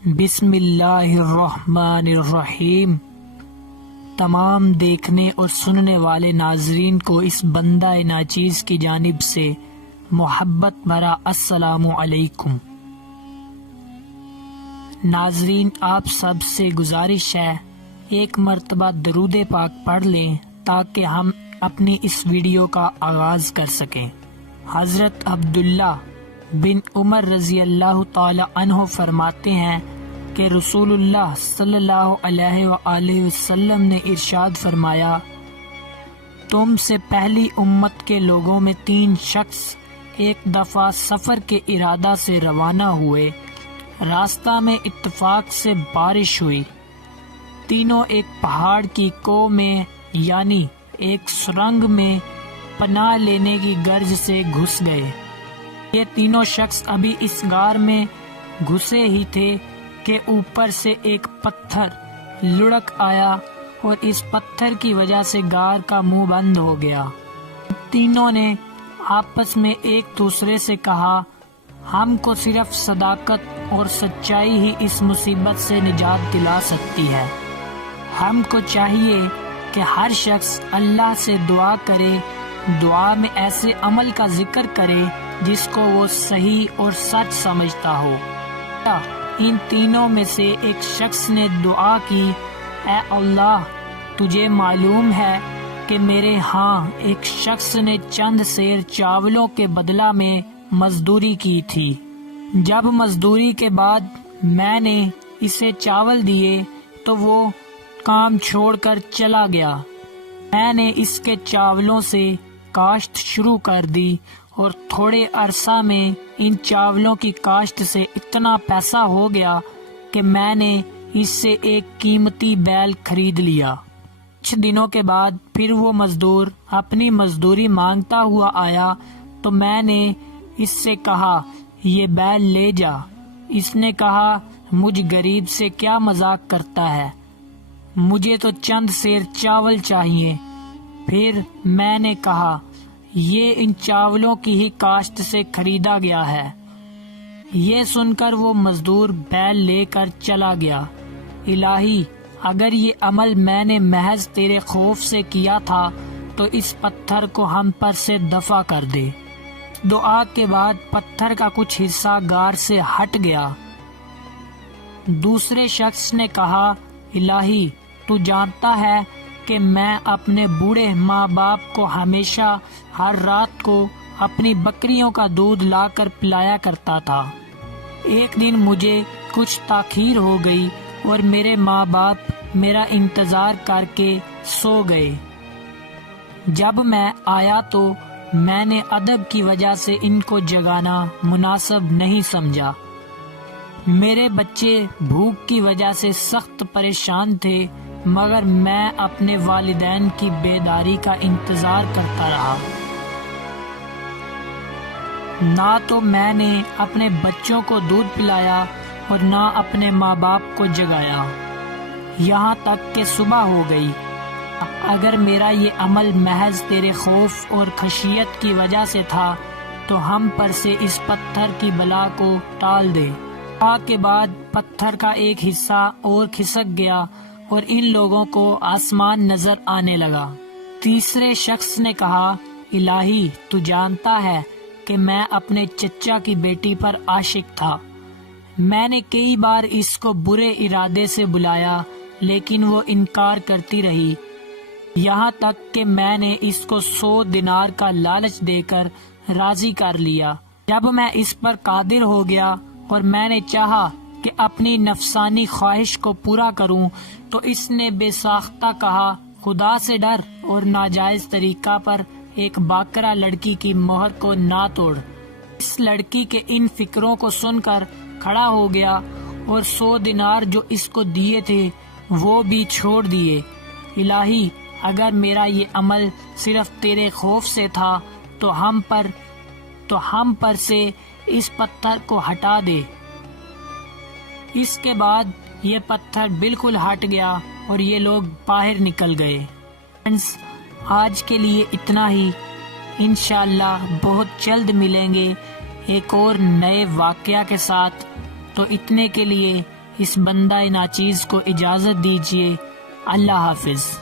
بسم اللہ الرحمن الرحیم۔ تمام دیکھنے اور سننے والے ناظرین کو اس بندہ ناچیز کی جانب سے محبت بھرا السلام علیکم۔ ناظرین، آپ سب سے گزارش ہے ایک مرتبہ درود پاک پڑھ لیں تاکہ ہم اپنی اس ویڈیو کا آغاز کر سکیں۔ حضرت عبداللہ بن عمر رضی اللہ تعالی عنہ فرماتے ہیں کہ رسول اللہ صلی اللہ علیہ وآلہ وسلم نے ارشاد فرمایا، تم سے پہلی امت کے لوگوں میں 3 شخص ایک دفعہ سفر کے ارادہ سے روانہ ہوئے۔ راستہ میں اتفاق سے بارش ہوئی۔ تینوں ایک پہاڑ کی کوہ میں یعنی ایک سرنگ میں پناہ لینے کی غرض سے گھس گئے۔ یہ تینوں شخص ابھی اس غار میں گھسے ہی تھے کہ اوپر سے ایک پتھر لڑک آیا اور اس پتھر کی وجہ سے غار کا منہ بند ہو گیا۔ تینوں نے آپس میں ایک دوسرے سے کہا، ہم کو صرف صداقت اور سچائی ہی اس مصیبت سے نجات دلا سکتی ہے۔ ہم کو چاہیے کہ ہر شخص اللہ سے دعا کرے، دعا میں ایسے عمل کا ذکر کرے جس کو وہ صحیح اور سچ سمجھتا ہو۔ ان تینوں میں سے ایک شخص نے دعا کی، اے اللہ، تجھے معلوم ہے کہ میرے ہاں ایک شخص نے چند سیر چاولوں کے بدلہ میں مزدوری کی تھی۔ جب مزدوری کے بعد میں نے اسے چاول دیے تو وہ کام چھوڑ کر چلا گیا۔ میں نے اس کے چاولوں سے کاشت شروع کر دی اور تھوڑے عرصہ میں ان چاولوں کی کاشت سے اتنا پیسہ ہو گیا کہ میں نے اس سے ایک قیمتی بیل خرید لیا۔ کچھ دنوں کے بعد پھر وہ مزدور اپنی مزدوری مانگتا ہوا آیا تو میں نے اس سے کہا، یہ بیل لے جا۔ اس نے کہا، مجھ غریب سے کیا مذاق کرتا ہے، مجھے تو چند سیر چاول چاہیے۔ پھر میں نے کہا، یہ ان چاولوں کی ہی کاشت سے خریدا گیا ہے۔ یہ سن کر وہ مزدور بیل لے کر چلا گیا۔ الہی، اگر یہ عمل میں نے محض تیرے خوف سے کیا تھا تو اس پتھر کو ہم پر سے دفع کر دے۔ دعا کے بعد پتھر کا کچھ حصہ غار سے ہٹ گیا۔ دوسرے شخص نے کہا، الہی، تو جانتا ہے کہ میں اپنے بوڑھے ماں باپ کو ہمیشہ ہر رات کو اپنی بکریوں کا دودھ لا کر پلایا کرتا تھا۔ ایک دن مجھے کچھ تاخیر ہو گئی اور میرے ماں باپ میرا انتظار کر کے سو گئے۔ جب میں آیا تو میں نے ادب کی وجہ سے ان کو جگانا مناسب نہیں سمجھا۔ میرے بچے بھوک کی وجہ سے سخت پریشان تھے، مگر میں اپنے والدین کی بیداری کا انتظار کرتا رہا۔ نہ تو میں نے اپنے بچوں کو دودھ پلایا اور نہ اپنے ماں باپ کو جگایا، یہاں تک کہ صبح ہو گئی۔ اگر میرا یہ عمل محض تیرے خوف اور خشیت کی وجہ سے تھا تو ہم پر سے اس پتھر کی بلا کو ٹال دے۔ دعا کے بعد پتھر کا ایک حصہ اور کھسک گیا اور ان لوگوں کو آسمان نظر آنے لگا۔ تیسرے شخص نے کہا، الہی، تو جانتا ہے کہ میں اپنے چچا کی بیٹی پر عاشق تھا۔ میں نے کئی بار اس کو برے ارادے سے بلایا لیکن وہ انکار کرتی رہی، یہاں تک کہ میں نے اس کو 100 دینار کا لالچ دے کر راضی کر لیا۔ جب میں اس پر قادر ہو گیا اور میں نے چاہا کہ اپنی نفسانی خواہش کو پورا کروں تو اس نے بے ساختہ کہا، خدا سے ڈر اور ناجائز طریقہ پر ایک باکرہ لڑکی کی مہر کو نہ توڑ۔ اس لڑکی کے ان فکروں کو سن کر کھڑا ہو گیا اور 100 دینار جو اس کو دیے تھے وہ بھی چھوڑ دیے۔ الہی، اگر میرا یہ عمل صرف تیرے خوف سے تھا تو ہم پر سے اس پتھر کو ہٹا دے۔ اس کے بعد یہ پتھر بالکل ہٹ گیا اور یہ لوگ باہر نکل گئے۔ فرینڈز، آج کے لیے اتنا ہی، انشاءاللہ بہت جلد ملیں گے ایک اور نئے واقعہ کے ساتھ۔ تو اتنے کے لیے اس بندہ ناچیز کو اجازت دیجیے۔ اللہ حافظ۔